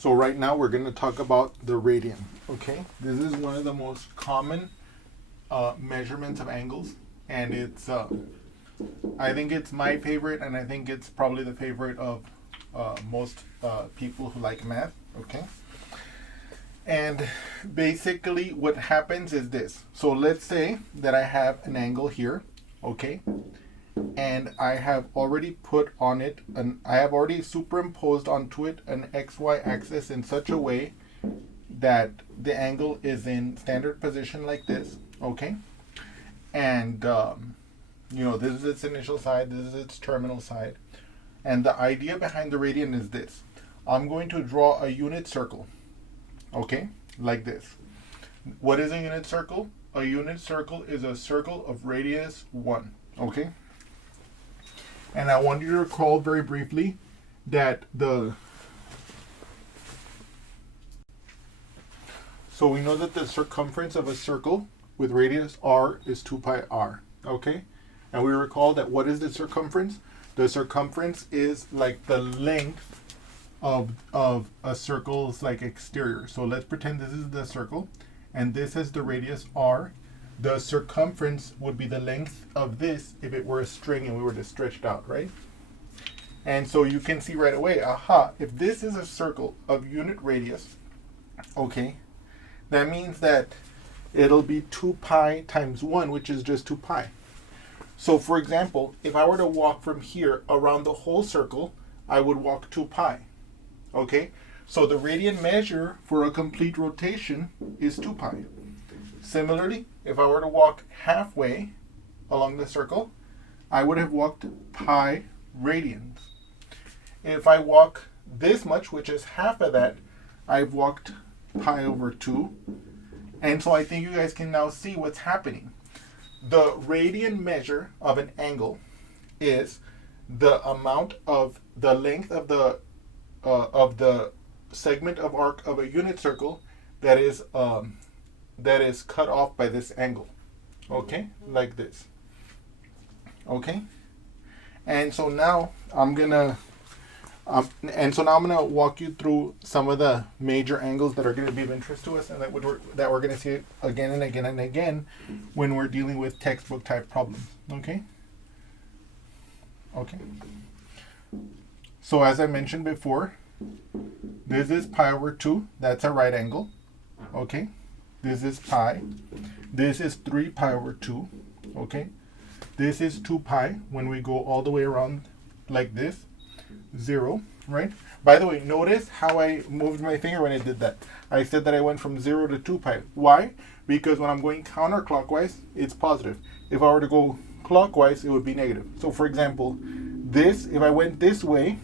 So right now we're going to talk about the radian. Okay, this is one of the most common measurements of angles, and it's I think it's my favorite, and I think it's probably the favorite of most people who like math. Okay, and basically what happens is this. So let's say that I have an angle here. Okay, and I have already put on it, I have already superimposed onto it an XY axis in such a way that the angle is in standard position like this, okay? And, this is its initial side, this is its terminal side. And the idea behind the radian is this. I'm going to draw a unit circle, okay? Like this. What is a unit circle? A unit circle is a circle of radius 1, okay? And I want you to recall very briefly that so we know that the circumference of a circle with radius r is 2 pi r, okay? And we recall that what is the circumference? The circumference is like the length of a circle's like exterior. So let's pretend this is the circle and this is the radius r. The circumference would be the length of this if it were a string and we were to stretch it out, right? And so you can see right away, if this is a circle of unit radius, okay, that means that it'll be 2 pi times 1, which is just 2 pi. So for example, if I were to walk from here around the whole circle, I would walk 2 pi, okay? So the radian measure for a complete rotation is 2 pi. Similarly, if I were to walk halfway along the circle, I would have walked pi radians. If I walk this much, which is half of that, I've walked pi over 2. And so I think you guys can now see what's happening. The radian measure of an angle is the amount of the length of the segment of arc of a unit circle that is cut off by this angle, okay, like this, okay. And so now I'm gonna walk you through some of the major angles that are going to be of interest to us, and that we're going to see again and again and again when we're dealing with textbook type problems, okay. Okay. So as I mentioned before, this is pi over 2. That's a right angle, okay. This is pi. This is 3 pi over 2. Okay. This is 2 pi when we go all the way around like this. 0, right? By the way, notice how I moved my finger when I did that. I said that I went from 0 to 2 pi. Why? Because when I'm going counterclockwise, it's positive. If I were to go clockwise, it would be negative. So for example, this, if I went this way,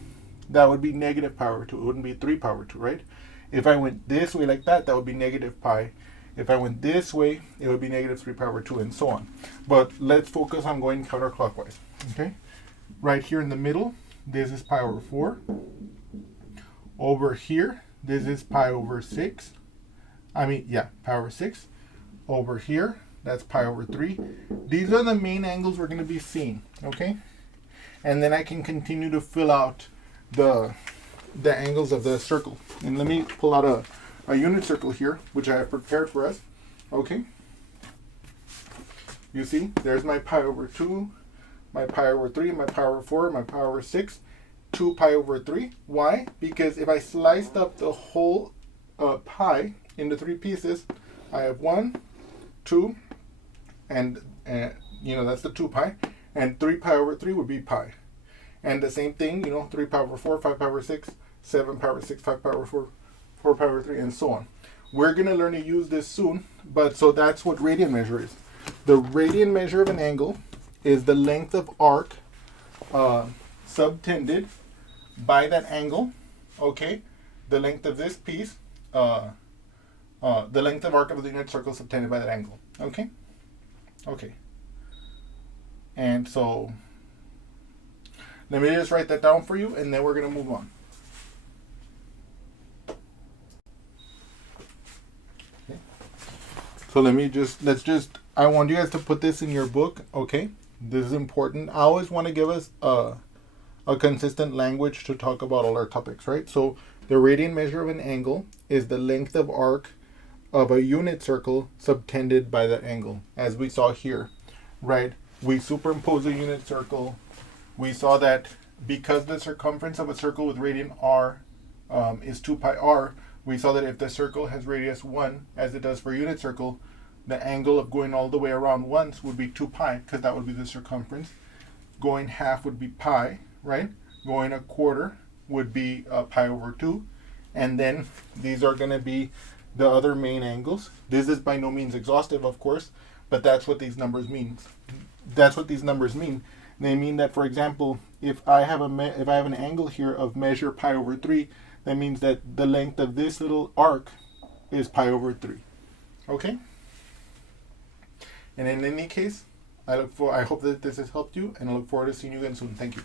that would be negative pi over 2. It wouldn't be 3 pi over 2, right? If I went this way like that, that would be negative pi. If I went this way, it would be negative 3 pi over 2, and so on. But let's focus on going counterclockwise, okay? Right here in the middle, this is pi over 4. Over here, this is pi over 6. Pi over 6. Over here, that's pi over 3. These are the main angles we're going to be seeing, okay? And then I can continue to fill out the angles of the circle. And let me pull out a unit circle here, which I have prepared for us. Okay. You see, there's my pi over 2, my pi over 3, my pi over 4, my pi over 6, 2 pi over 3. Why? Because if I sliced up the whole pi into 3 pieces, I have 1, 2, and that's the 2 pi, and 3 pi over 3 would be pi. And the same thing, 3 pi over 4, 5 pi over 6, 7 pi over 6, 5 pi over 4, 4 pi over 3, and so on. We're going to learn to use this soon, but so that's what radian measure is. The radian measure of an angle is the length of arc subtended by that angle, okay? The length of this piece, the length of arc of the unit circle subtended by that angle, okay? Okay. And so, let me just write that down for you, and then we're going to move on. So I want you guys to put this in your book, okay? This is important. I always want to give us a consistent language to talk about all our topics, right? So The radian measure of an angle is the length of arc of a unit circle subtended by that angle, as we saw here, right? We superimpose a unit circle. We saw that because the circumference of a circle with radian r is 2 pi r, we saw that if the circle has radius 1, as it does for a unit circle, the angle of going all the way around once would be 2 pi, because that would be the circumference. Going half would be pi, right? Going a quarter would be pi over 2. And then these are going to be the other main angles. This is by no means exhaustive, of course, but that's what these numbers mean. That's what these numbers mean. They mean that, for example, if I have an angle here of measure pi over 3, that means that the length of this little arc is pi over 3. Okay? And in any case, I hope that this has helped you, and I look forward to seeing you again soon. Thank you.